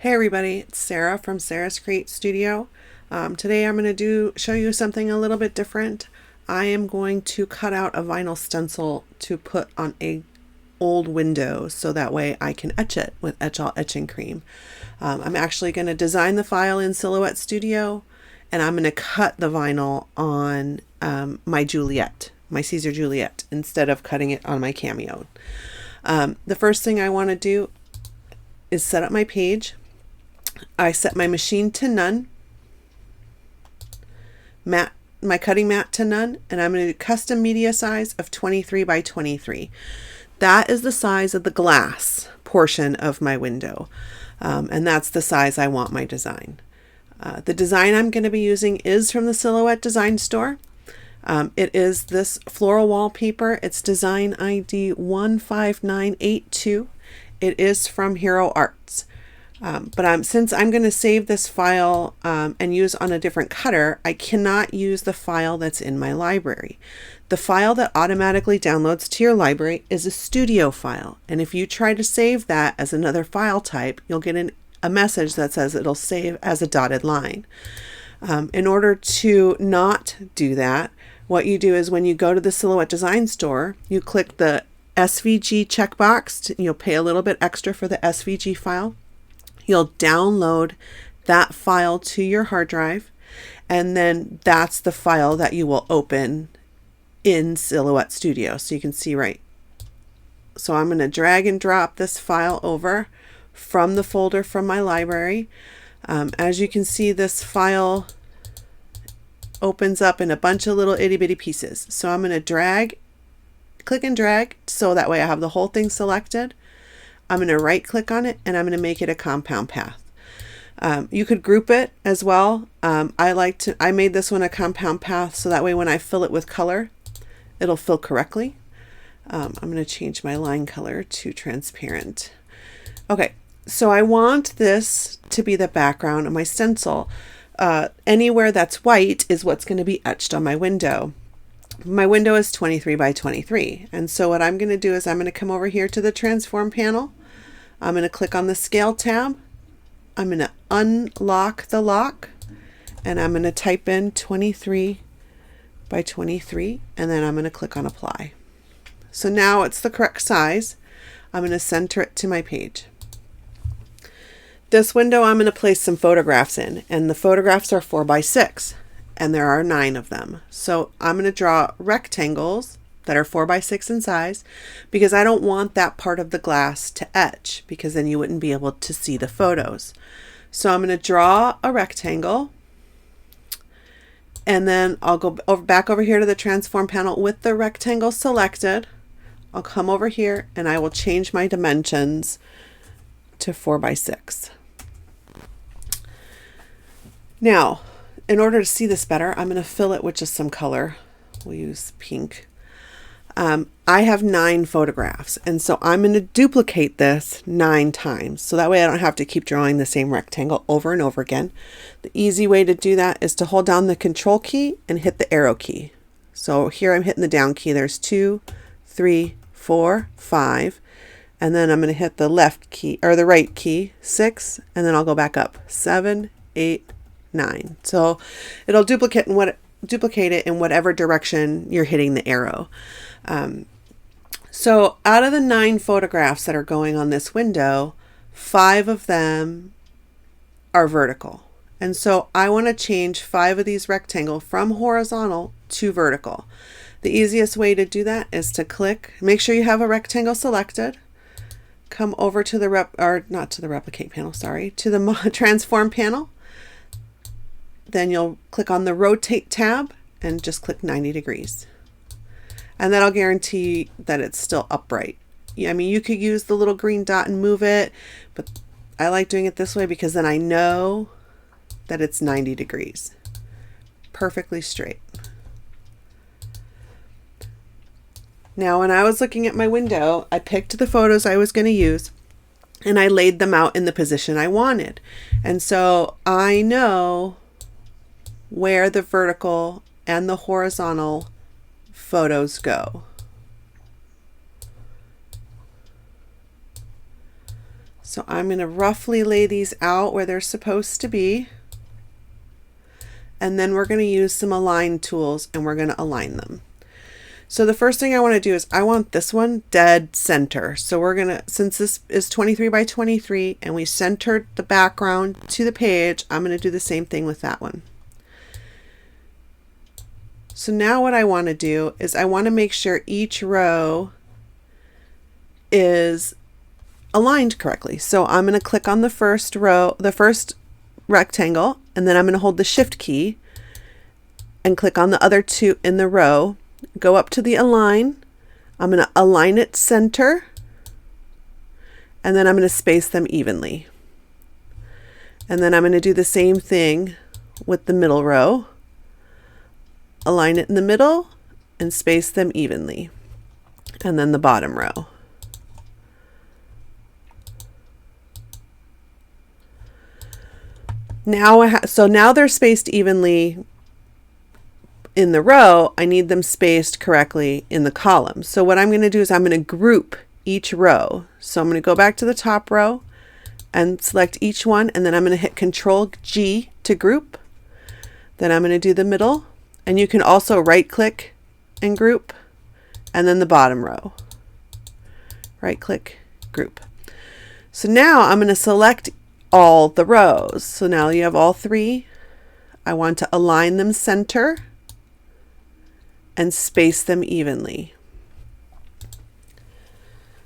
Hey everybody, it's Sarah from Sarah's Create Studio. Today I'm going to show you something a little bit different. I am going to cut out a vinyl stencil to put on a old window so that way I can etch it with Etchall etching cream. I'm actually going to design the file in Silhouette Studio, and I'm going to cut the vinyl on my Juliet, my Siser Juliet, instead of cutting it on my Cameo. The first thing I want to do is set up my page. I set my machine to none, my cutting mat to none, and I'm going to do custom media size of 23 by 23. That is the size of the glass portion of my window, and that's the size I want my design. The design I'm going to be using is from the Silhouette Design Store. It is this floral wallpaper. It's design ID 15982. It is from Hero Arts. Since I'm going to save this file and use on a different cutter, I cannot use the file that's in my library. The file that automatically downloads to your library is a studio file, and if you try to save that as another file type, you'll get a message that says it'll save as a dotted line. In order to not do that, what you do is when you go to the Silhouette Design Store, you click the SVG checkbox. You'll pay a little bit extra for the SVG file. You'll download that file to your hard drive, and then that's the file that you will open in Silhouette Studio. So you can see right. So I'm going to drag and drop this file over from the folder from my library. As you can see, this file opens up in a bunch of little itty bitty pieces. So I'm going to click and drag, so that way I have the whole thing selected. I'm going to right click on it, and I'm going to make it a compound path. You could group it as well. I made this one a compound path so that way when I fill it with color, it'll fill correctly. I'm going to change my line color to transparent. Okay, so I want this to be the background of my stencil. Anywhere that's white is what's going to be etched on my window. My window is 23 by 23. And so what I'm going to do is I'm going to come over here to the transform panel. I'm going to click on the scale tab. I'm going to unlock the lock, and I'm going to type in 23 by 23, and then I'm going to click on apply. So now it's the correct size. I'm going to center it to my page. This window I'm going to place some photographs in, and the photographs are 4 by 6. And there are 9 of them. So I'm going to draw rectangles that are 4 by 6 in size, because I don't want that part of the glass to etch, because then you wouldn't be able to see the photos. So I'm going to draw a rectangle, and then I'll go back over here to the transform panel with the rectangle selected. I'll come over here and I will change my dimensions to 4 by 6. Now, in order to see this better, I'm going to fill it with just some color. We'll use pink. I have 9 photographs, and so I'm going to duplicate this 9 times, so that way I don't have to keep drawing the same rectangle over and over again. The easy way to do that is to hold down the Control key and hit the arrow key. So here I'm hitting the down key. There's 2, 3, 4, 5, and then I'm going to hit the left key or the right key, 6, and then I'll go back up, 7, 8, 9. So it'll duplicate it in whatever direction you're hitting the arrow. So out of the 9 photographs that are going on this window, 5 of them are vertical. And so I want to change 5 of these rectangle from horizontal to vertical. The easiest way to do that is to make sure you have a rectangle selected, come over to the replicate panel, to the transform panel. Then you'll click on the rotate tab and just click 90 degrees. And that'll guarantee that it's still upright. I mean, you could use the little green dot and move it, but I like doing it this way because then I know that it's 90 degrees. Perfectly straight. Now, when I was looking at my window, I picked the photos I was going to use, and I laid them out in the position I wanted. And so I know where the vertical and the horizontal photos go. So I'm going to roughly lay these out where they're supposed to be. And then we're going to use some align tools and we're going to align them. So the first thing I want to do is I want this one dead center. So we're going to, since this is 23 by 23 and we centered the background to the page, I'm going to do the same thing with that one. So now what I want to do is I want to make sure each row is aligned correctly. So I'm going to click on the first row, the first rectangle, and then I'm going to hold the shift key and click on the other two in the row, go up to the align. I'm going to align it center, and then I'm going to space them evenly. And then I'm going to do the same thing with the middle row. Align it in the middle and space them evenly. And then the bottom row. Now so now they're spaced evenly in the row. I need them spaced correctly in the column. So what I'm going to do is I'm going to group each row. So I'm going to go back to the top row and select each one, and then I'm going to hit Control G to group. Then I'm going to do the middle, and you can also right click and group, and then the bottom row. Right click, group. So now I'm going to select all the rows. So now you have all three. I want to align them center and space them evenly.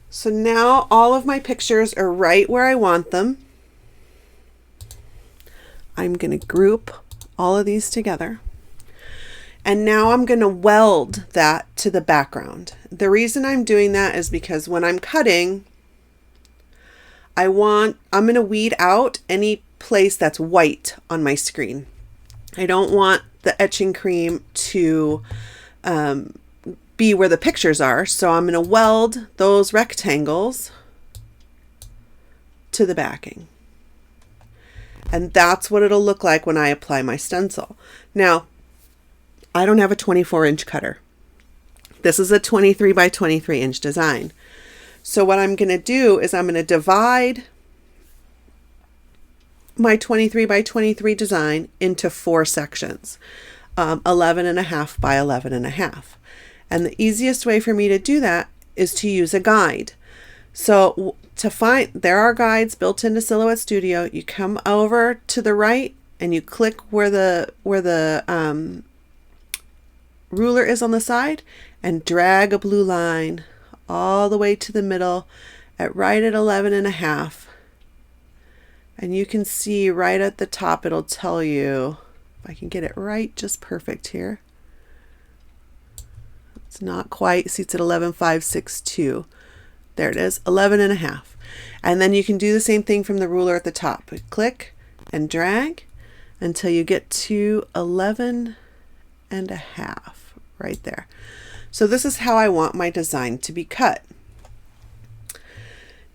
So now all of my pictures are right where I want them. I'm going to group all of these together. And now I'm going to weld that to the background. The reason I'm doing that is because when I'm cutting, I'm going to weed out any place that's white on my screen. I don't want the etching cream to be where the pictures are. So I'm going to weld those rectangles to the backing. And that's what it'll look like when I apply my stencil. Now, I don't have a 24-inch cutter. This is a 23 by 23 inch design. So what I'm going to do is I'm going to divide my 23 by 23 design into 4 sections, 11.5 by 11.5. And the easiest way for me to do that is to use a guide. So there are guides built into Silhouette Studio. You come over to the right and you click where the ruler is on the side and drag a blue line all the way to the middle right at 11.5. And you can see right at the top, it'll tell you, if I can get it right, just perfect here. It's not quite, see it's at 11.562. There it is, 11.5. And then you can do the same thing from the ruler at the top. Click and drag until you get to 11.5 right there. So this is how I want my design to be cut.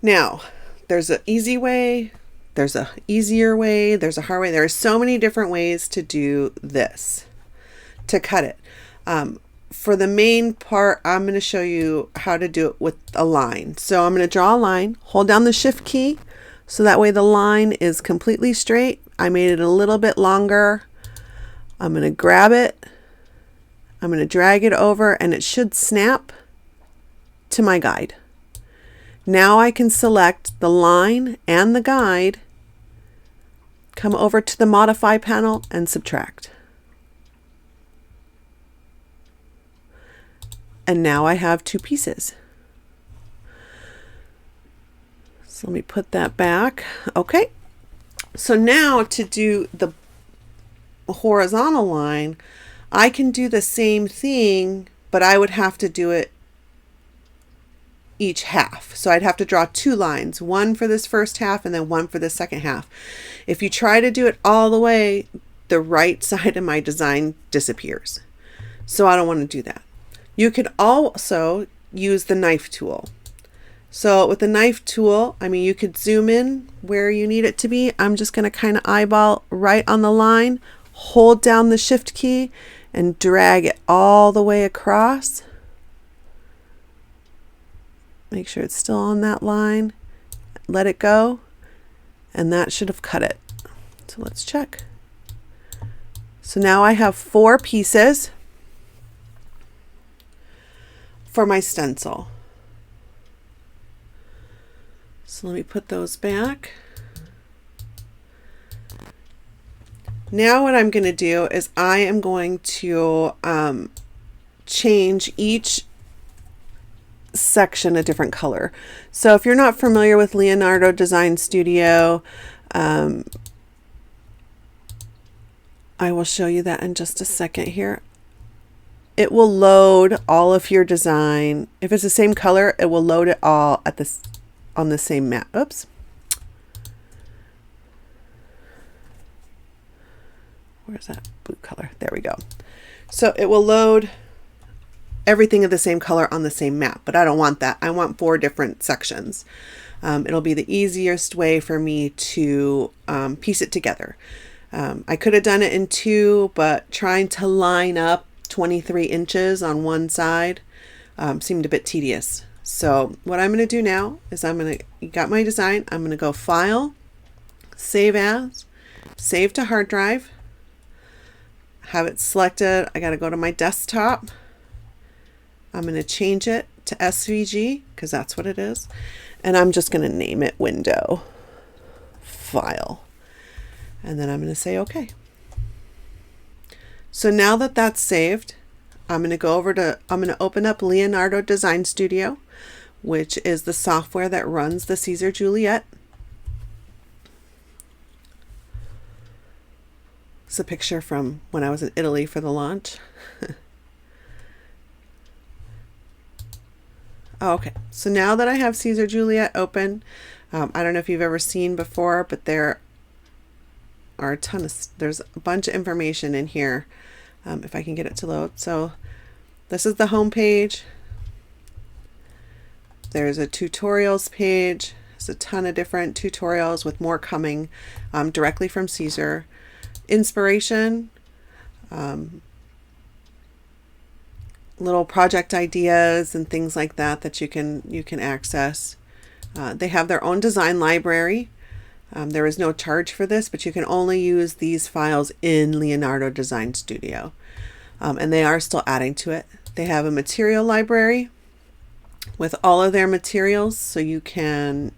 Now, there's an easy way, there's a easier way, there's a hard way. There are so many different ways to do this, to cut it. For the main part, I'm going to show you how to do it with a line. So I'm going to draw a line, hold down the shift key, so that way the line is completely straight. I made it a little bit longer. I'm going to grab it. I'm going to drag it over and it should snap to my guide. Now I can select the line and the guide, come over to the modify panel and subtract. And now I have 2 pieces. So let me put that back. Okay. So now to do the horizontal line, I can do the same thing, but I would have to do it each half. So I'd have to draw 2 lines, one for this first half and then one for the second half. If you try to do it all the way, the right side of my design disappears. So I don't want to do that. You could also use the knife tool. So with the knife tool, I mean, you could zoom in where you need it to be. I'm just going to kind of eyeball right on the line, hold down the shift key and drag it all the way across. Make sure it's still on that line. let it go, and that should have cut it. So let's check. So now I have 4 pieces for my stencil. So let me put those back. Now what I'm going to do is I am going to change each section a different color. So if you're not familiar with Leonardo Design Studio, I will show you that in just a second here. It will load all of your design. If it's the same color, it will load it all at this on the same mat. Oops. Where's that blue color? There we go. So it will load everything of the same color on the same map, but I don't want that. I want 4 different sections. It'll be the easiest way for me to piece it together. I could have done it in 2, but trying to line up 23 inches on one side seemed a bit tedious. So what I'm going to do now is you got my design. I'm going to go File, Save As, Save to Hard Drive, have it selected. I got to go to my desktop. I'm going to change it to SVG because that's what it is. And I'm just going to name it Window File. And then I'm going to say OK. So now that that's saved, I'm going to open up Leonardo Design Studio, which is the software that runs the SIiser Juliet. It's a picture from when I was in Italy for the launch. Oh, okay, so now that I have SIiser Juliet open, I don't know if you've ever seen before, but there are there's a bunch of information in here. If I can get it to load. So this is the home page. There's a tutorials page. There's a ton of different tutorials with more coming directly from SIiser. Inspiration, little project ideas and things like that you can access. They have their own design library. There is no charge for this, but you can only use these files in Leonardo Design Studio. And they are still adding to it. They have a material library with all of their materials, so you can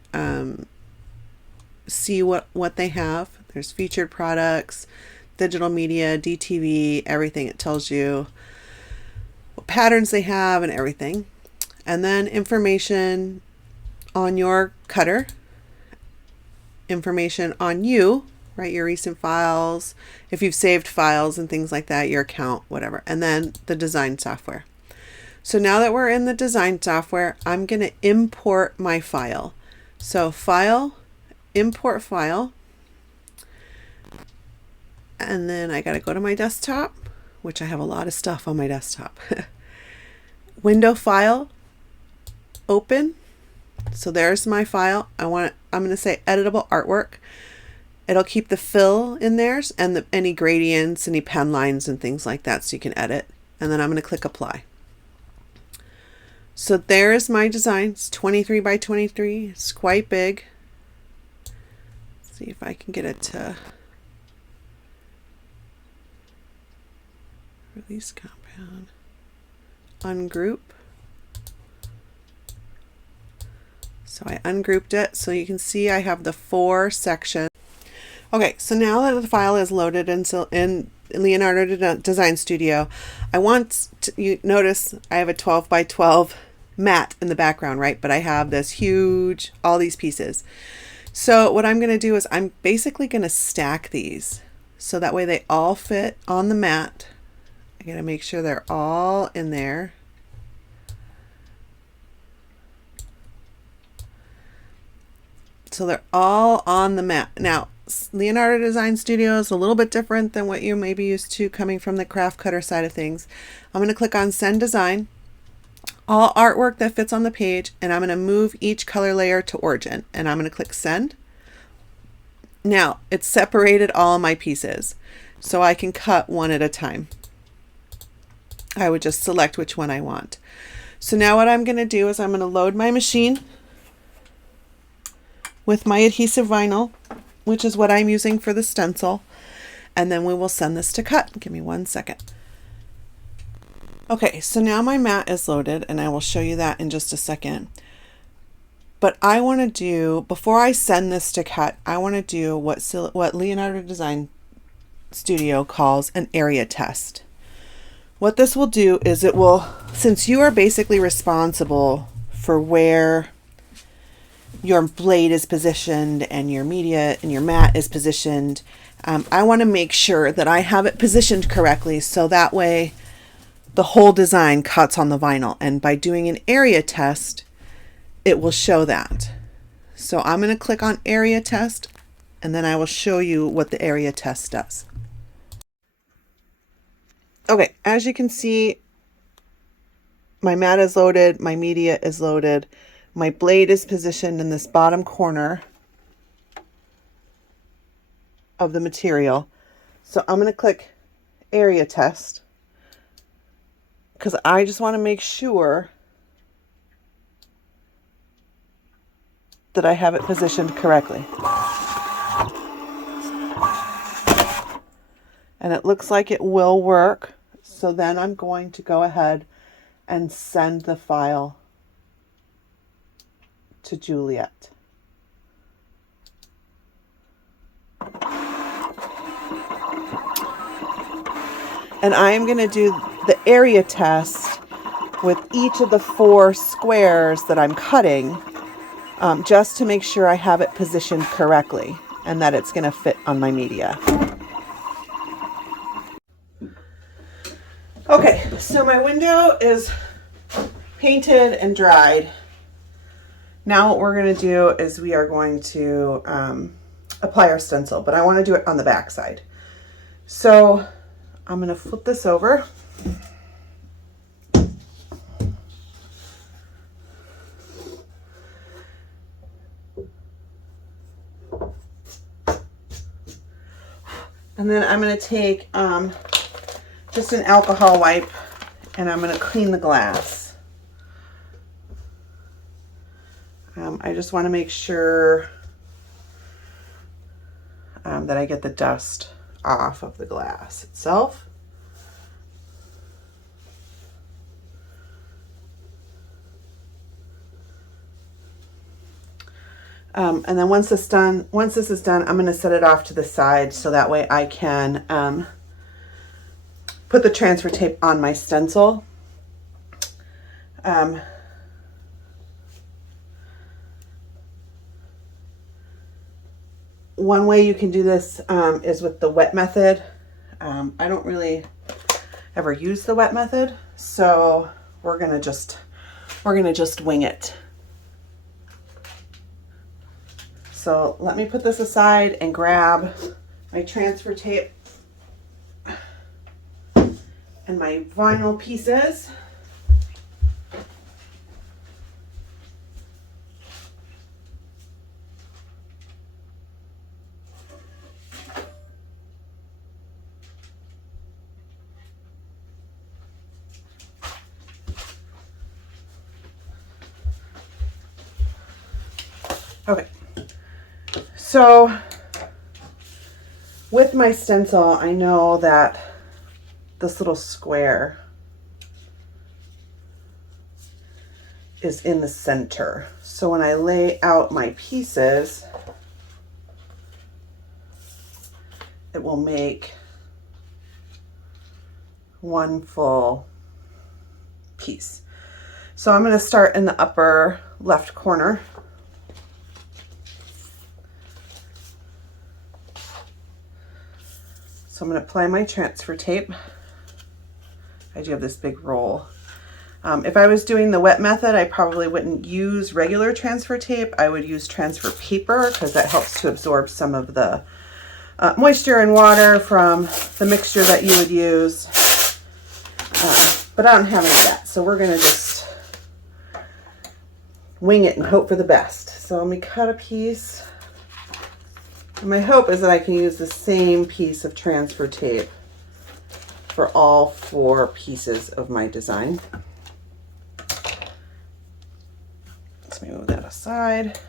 see what they have. There's featured products, digital media, DTV, everything. It tells you what patterns they have and everything. And then information on your cutter, information on you, right? Your recent files, if you've saved files and things like that, your account, whatever. And then the design software. So now that we're in the design software, I'm going to import my file. So File, Import File. And then I got to go to my desktop, which I have a lot of stuff on my desktop. Window File, Open. So there's my file. I'm going to say editable artwork. It'll keep the fill in there and any gradients, any pen lines and things like that so you can edit. And then I'm going to click Apply. So there's my design. It's 23 by 23. It's quite big. Let's see if I can get it to release compound. Ungroup. So I ungrouped it so you can see I have the 4 sections. Okay, so now that the file is loaded in Leonardo Design Studio, you notice I have a 12 by 12 mat in the background, right? But I have this huge, all these pieces. So what I'm going to do is I'm basically going to stack these so that way they all fit on the mat. I got to make sure they're all in there. So they're all on the mat. Now, Leonardo Design Studio is a little bit different than what you may be used to coming from the craft cutter side of things. I'm going to click on Send Design, all artwork that fits on the page, and I'm going to move each color layer to origin, and I'm going to click Send. Now, it's separated all my pieces, so I can cut one at a time. I would just select which one I want. So now what I'm going to do is I'm going to load my machine with my adhesive vinyl, which is what I'm using for the stencil, and then we will send this to cut. Give me 1 second. Okay, so now my mat is loaded, and I will show you that in just a second. But I want to do, before I send this to cut, I want to do what Leonardo Design Studio calls an area test. What this will do is it will, since you are basically responsible for where your blade is positioned and your media and your mat is positioned, I want to make sure that I have it positioned correctly, so that way the whole design cuts on the vinyl. And by doing an area test, it will show that. So I'm going to click on area test, and then I will show you what the area test does. Okay, as you can see, my mat is loaded, my media is loaded, my blade is positioned in this bottom corner of the material. So I'm going to click area test, because I just want to make sure that I have it positioned correctly. And it looks like it will work. So then I'm going to go ahead and send the file to Juliet. And I am going to do the area test with each of the 4 squares that I'm cutting, just to make sure I have it positioned correctly and that it's going to fit on my media. Okay, so my window is painted and dried. Now what we're going to do is we are going to apply our stencil, but I want to do it on the back side. So I'm going to flip this over. And then I'm going to take just an alcohol wipe, and I'm going to clean the glass. I just want to make sure that I get the dust off of the glass itself. And then once this is done, I'm going to set it off to the side so that way I can put the transfer tape on my stencil. One way you can do this is with the wet method. I don't really ever use the wet method, so we're gonna just wing it. So let me put this aside and grab my transfer tape and my vinyl pieces. Okay, so with my stencil, I know that this little square is in the center. So when I lay out my pieces, it will make one full piece. So I'm going to start in the upper left corner. So I'm going to apply my transfer tape. I do have this big roll. If I was doing the wet method, I probably wouldn't use regular transfer tape. I would use transfer paper because that helps to absorb some of the moisture and water from the mixture that you would use. But I don't have any of that, so we're going to just wing it and hope for the best. So let me cut a piece. And my hope is that I can use the same piece of transfer tape for all 4 pieces of my design. Let me move that aside.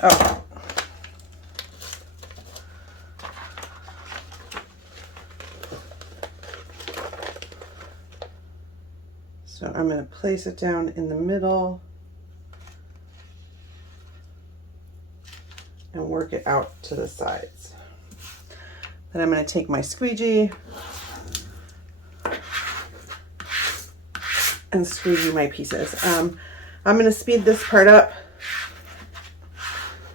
Oh. So I'm going to place it down in the middle and work it out to the sides. Then I'm going to take my squeegee and squeegee my pieces. I'm going to speed this part up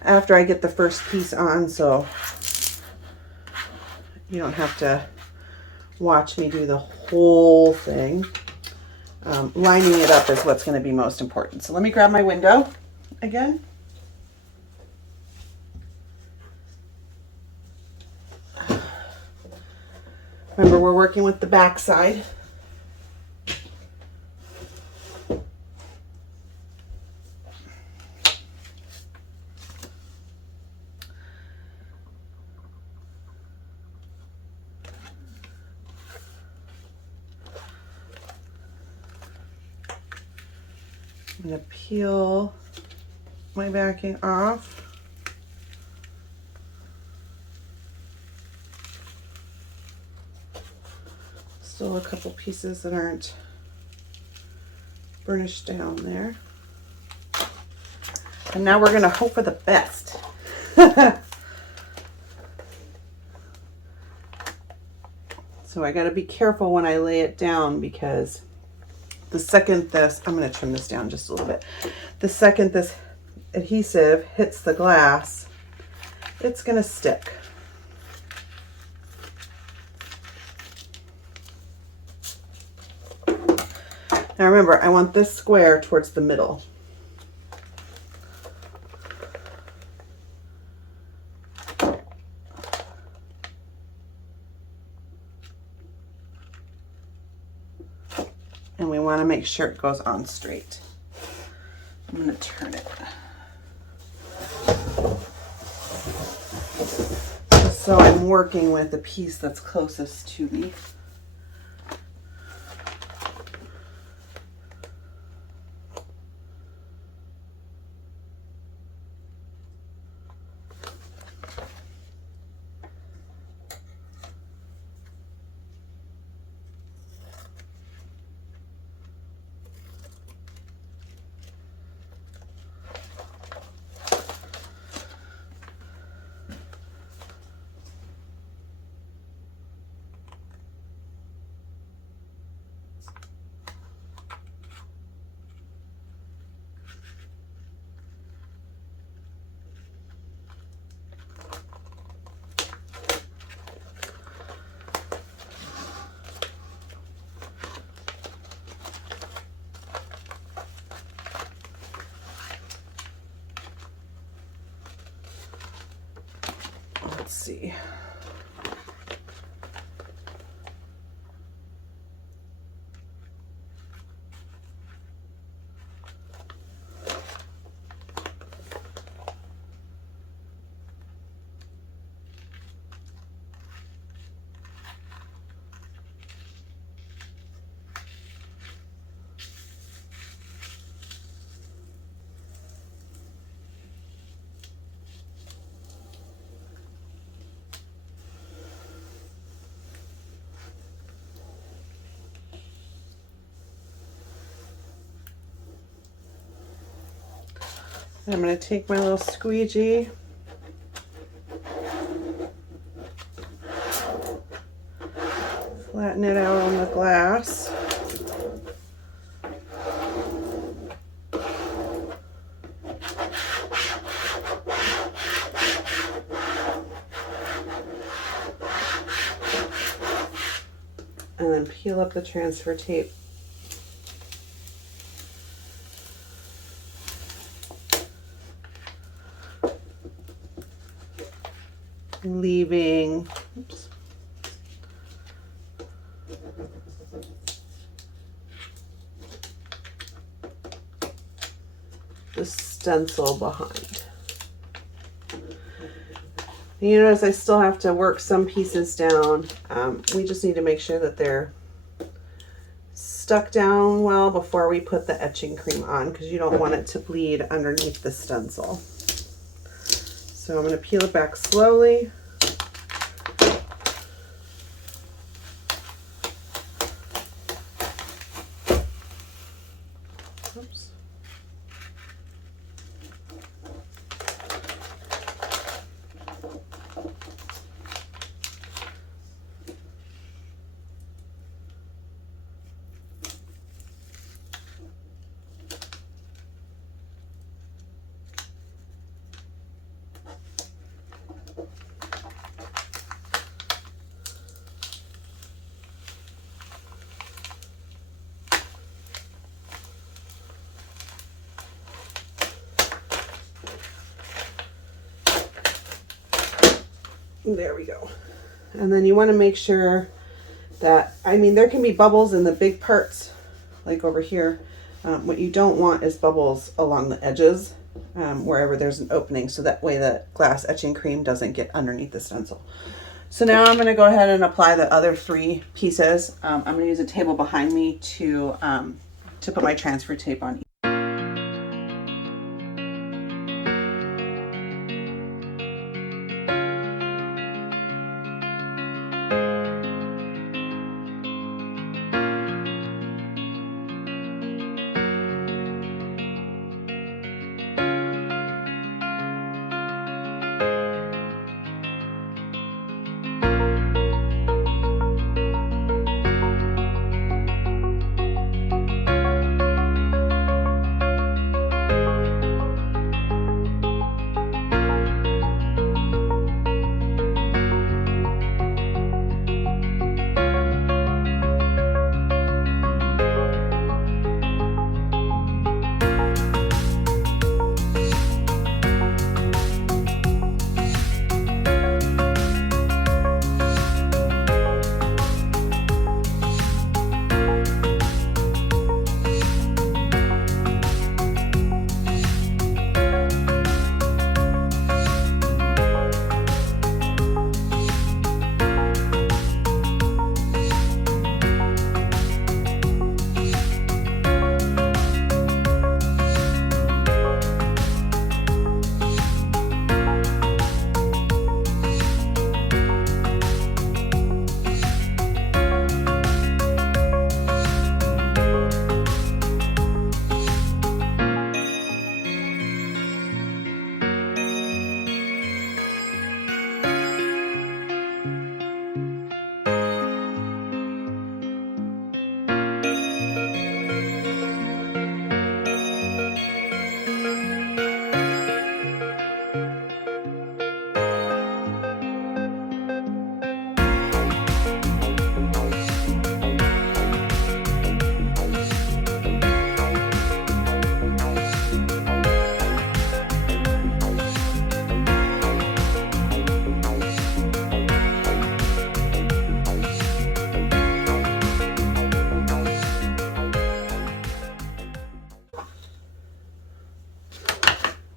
after I get the first piece on, so you don't have to watch me do the whole thing. Lining it up is what's going to be most important. So let me grab my window again. Remember, we're working with the back side. I'm going to peel my backing off. Still a couple pieces that aren't burnished down there. And now we're going to hope for the best. So I got to be careful when I lay it down, because the second this, I'm going to trim this down just a little bit. The second this adhesive hits the glass, it's going to stick. Now remember, I want this square towards the middle. And we want to make sure it goes on straight. I'm going to turn it. So I'm working with the piece that's closest to me. Let's see. I'm going to take my little squeegee, flatten it out on the glass. And then peel up the transfer tape. Leaving, oops, the stencil behind. You notice I still have to work some pieces down. We just need to make sure that they're stuck down well before we put the etching cream on, because you don't want it to bleed underneath the stencil. So I'm going to peel it back slowly. Oops. There we go. And then you want to make sure that, I mean, there can be bubbles in the big parts, like over here. What you don't want is bubbles along the edges, wherever there's an opening, so that way the glass etching cream doesn't get underneath the stencil. So now I'm going to go ahead and apply the other 3 pieces. I'm going to use a table behind me to put my transfer tape on.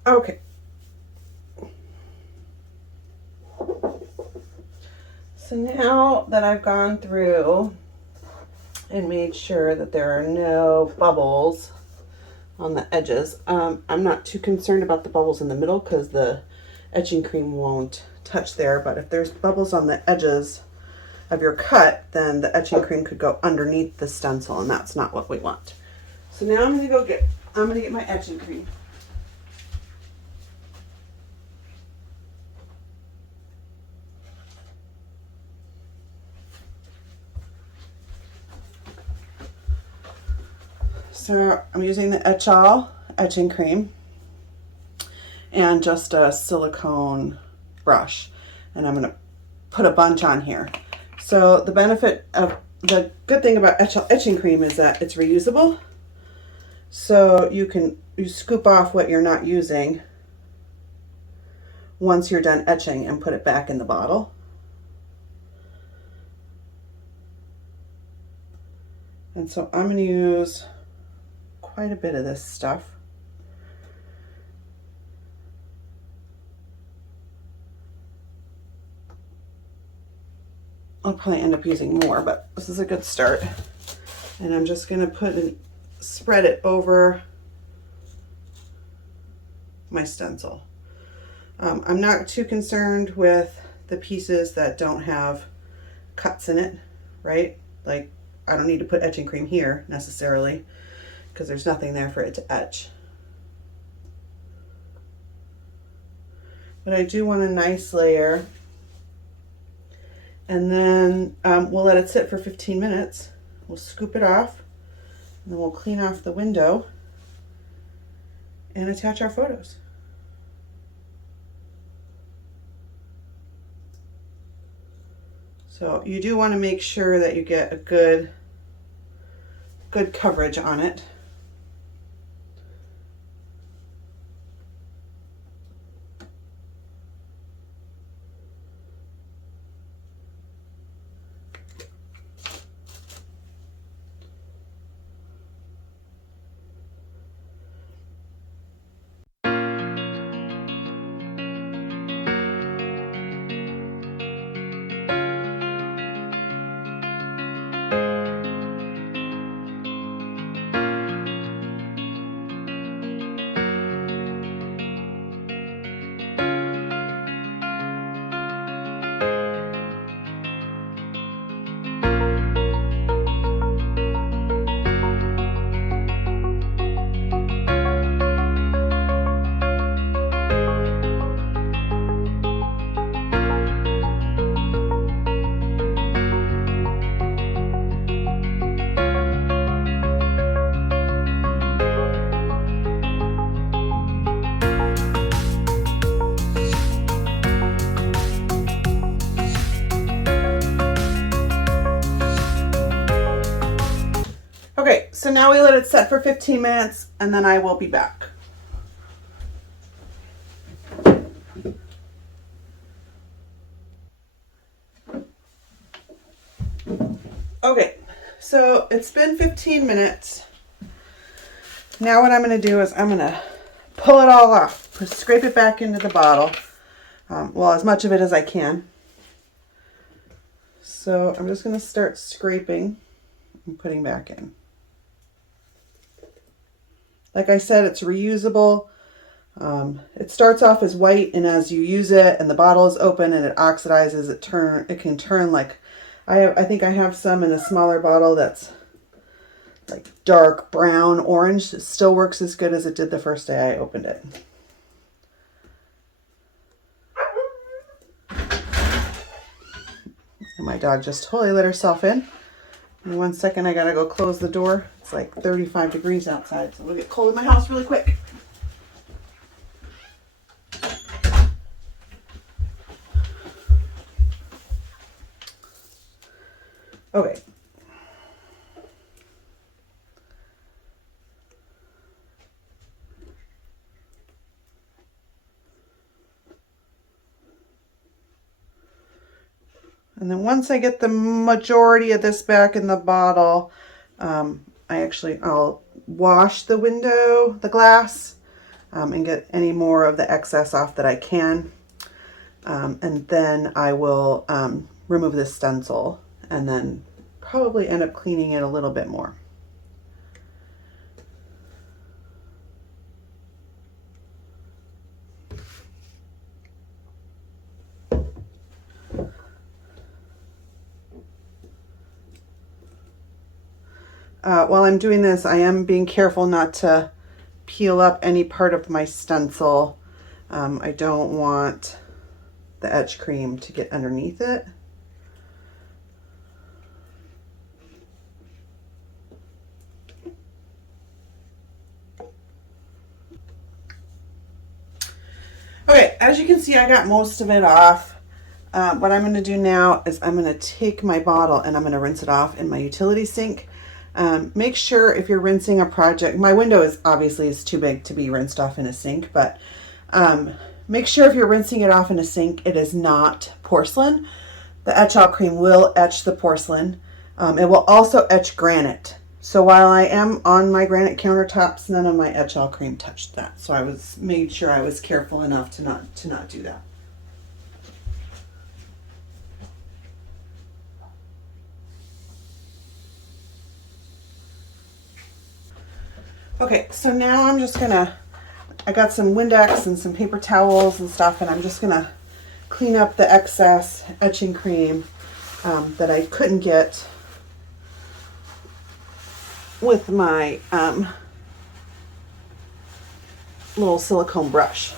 Okay. So now that I've gone through and made sure that there are no bubbles on the edges, I'm not too concerned about the bubbles in the middle because the etching cream won't touch there, but if there's bubbles on the edges of your cut, then the etching cream could go underneath the stencil, and that's not what we want. So now I'm gonna get my etching cream. So I'm using the Etchall etching cream and just a silicone brush, and I'm going to put a bunch on here. So the good thing about Etchall etching cream is that it's reusable. So you scoop off what you're not using once you're done etching and put it back in the bottle. And so I'm going to use quite a bit of this stuff. I'll probably end up using more, but this is a good start. And I'm just going to spread it over my stencil. I'm not too concerned with the pieces that don't have cuts in it, right? Like, I don't need to put etching cream here necessarily because there's nothing there for it to etch. But I do want a nice layer. And then we'll let it sit for 15 minutes. We'll scoop it off, and then we'll clean off the window and attach our photos. So you do want to make sure that you get a good coverage on it. Okay, so now we let it set for 15 minutes and then I will be back. Okay, so it's been 15 minutes. Now what I'm going to do is I'm going to pull it all off, scrape it back into the bottle. Well, as much of it as I can. So I'm just going to start scraping and putting back in. Like I said, it's reusable. It starts off as white, and as you use it and the bottle is open and it oxidizes, it can turn like, I think I have some in a smaller bottle that's like dark brown orange. It still works as good as it did the first day I opened it. And my dog just totally let herself in. In 1 second, I gotta go close the door. It's like 35 degrees outside, so it'll get cold in my house really quick. Okay. And then once I get the majority of this back in the bottle, I'll wash the window, the glass, and get any more of the excess off that I can. And then I will remove this stencil and then probably end up cleaning it a little bit more. While I'm doing this, I am being careful not to peel up any part of my stencil. I don't want the etch cream to get underneath it. Okay, as you can see, I got most of it off. What I'm going to do now is I'm going to take my bottle and I'm going to rinse it off in my utility sink. Make sure if you're rinsing a project, my window is obviously too big to be rinsed off in a sink, but make sure if you're rinsing it off in a sink, it is not porcelain. The Etchall cream will etch the porcelain. It will also etch granite. So while I am on my granite countertops, none of my Etchall cream touched that. So I made sure I was careful enough to not do that. Okay, so now I'm just gonna I got some Windex and some paper towels and stuff, and I'm just gonna clean up the excess etching cream that I couldn't get with my little silicone brush.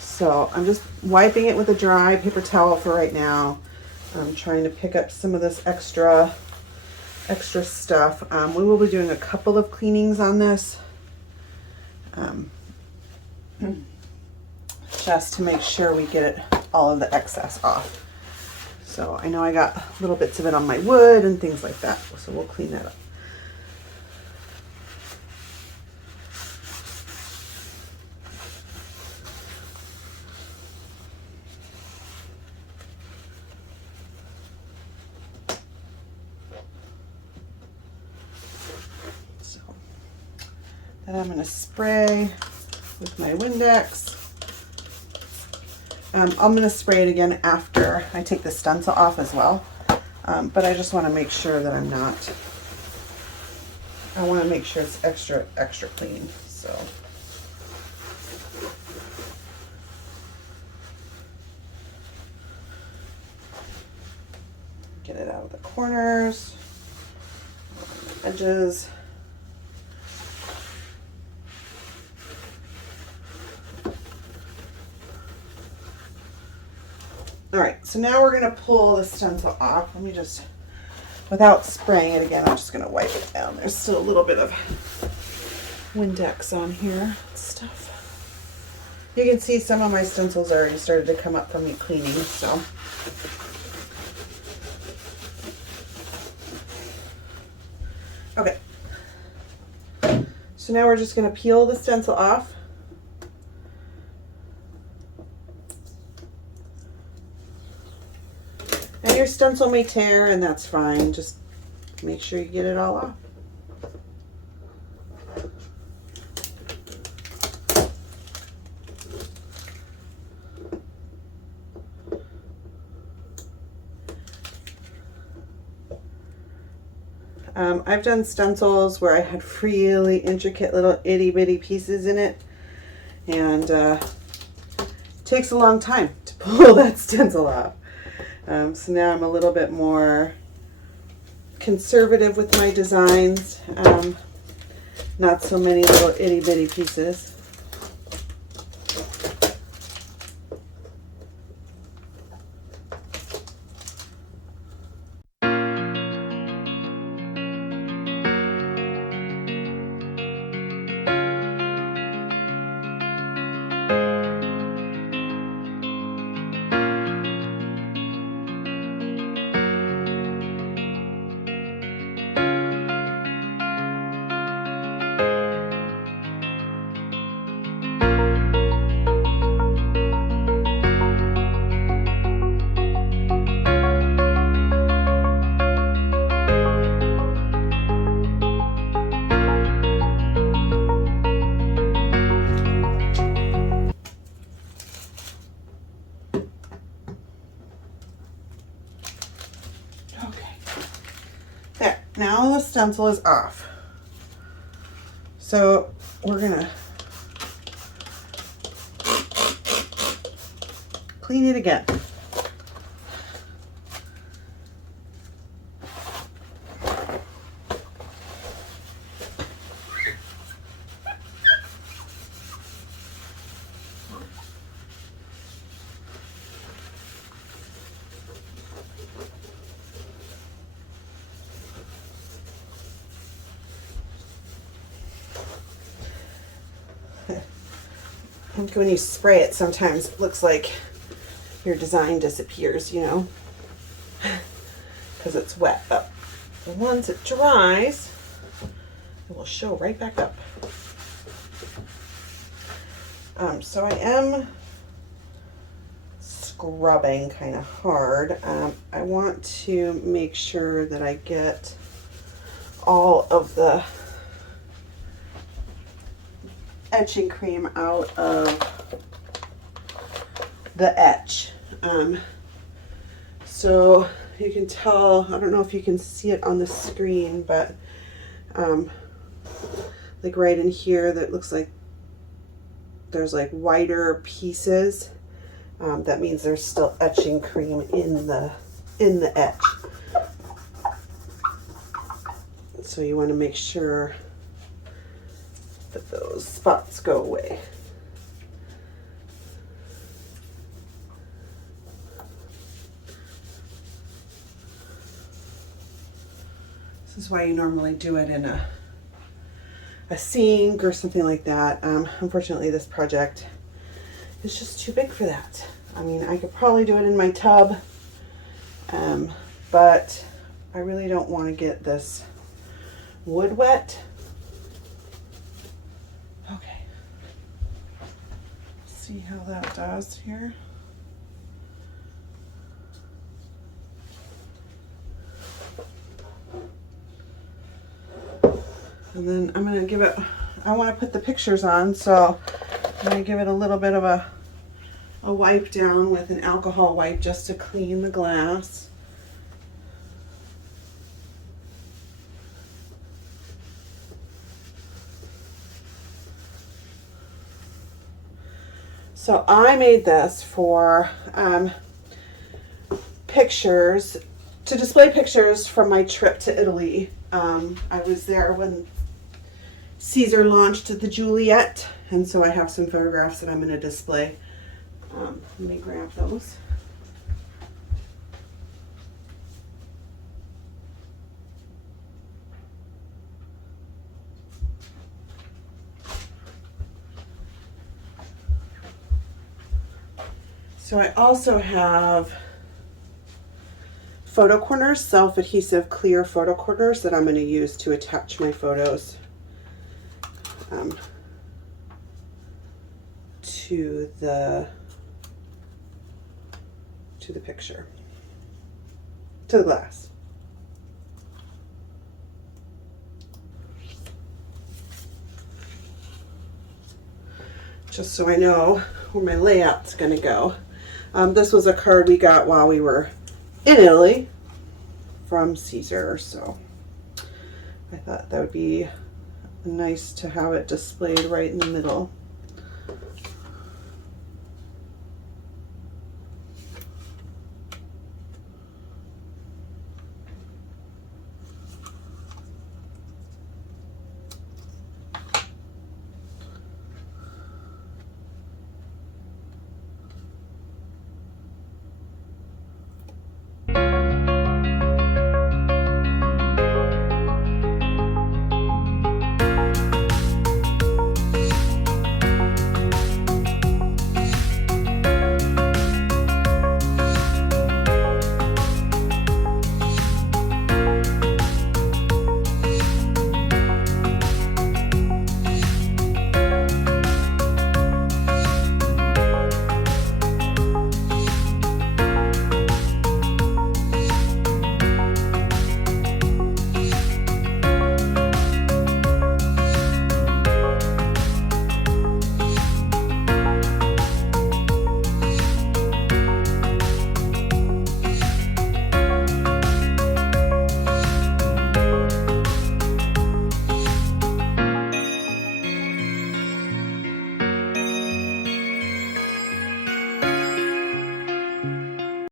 So I'm just wiping it with a dry paper towel for right now. I'm trying to pick up some of this extra stuff. We will be doing a couple of cleanings on this, just to make sure we get all of the excess off. So I know I got little bits of it on my wood and things like that, so we'll clean that up. So then I'm going to spray with my Windex. I'm going to spray it again after I take the stencil off as well. But I just want to make sure that I want to make sure it's extra clean. So get it out of the corners, the edges. All right, so now we're gonna pull the stencil off. Let me just, without spraying it again, I'm just gonna wipe it down. There's still a little bit of Windex on here, stuff. You can see some of my stencils already started to come up from me cleaning, so. Okay. So now we're just gonna peel the stencil off. And your stencil may tear, and that's fine. Just make sure you get it all off. I've done stencils where I had really intricate little itty bitty pieces in it, and it takes a long time to pull that stencil off. So now I'm a little bit more conservative with my designs. Not so many little itty bitty pieces. Now the stencil is off. So we're gonna clean it again. I think when you spray it, sometimes it looks like your design disappears, you know, because it's wet. But once it dries, it will show right back up. So I am scrubbing kind of hard. I want to make sure that I get all of the etching cream out of the etch. So you can tell, I don't know if you can see it on the screen, but like right in here that looks like there's like whiter pieces. That means there's still etching cream in the etch. So you want to make sure that those spots go away. This is why you normally do it in a sink or something like that. Unfortunately, this project is just too big for that. I mean, I could probably do it in my tub, but I really don't want to get this wood wet. Okay. See how that does here. And then I'm going to give it, I want to put the pictures on, so I'm going to give it a little bit of a wipe down with an alcohol wipe just to clean the glass. So I made this for pictures, to display pictures from my trip to Italy. I was there when SIiser launched the Juliet, and so I have some photographs that I'm going to display. Let me grab those. So I also have photo corners, self-adhesive clear photo corners that I'm going to use to attach my photos to the picture, to the glass. Just so I know where my layout's going to go. This was a card we got while we were in Italy from SIiser, so I thought that would be nice to have it displayed right in the middle.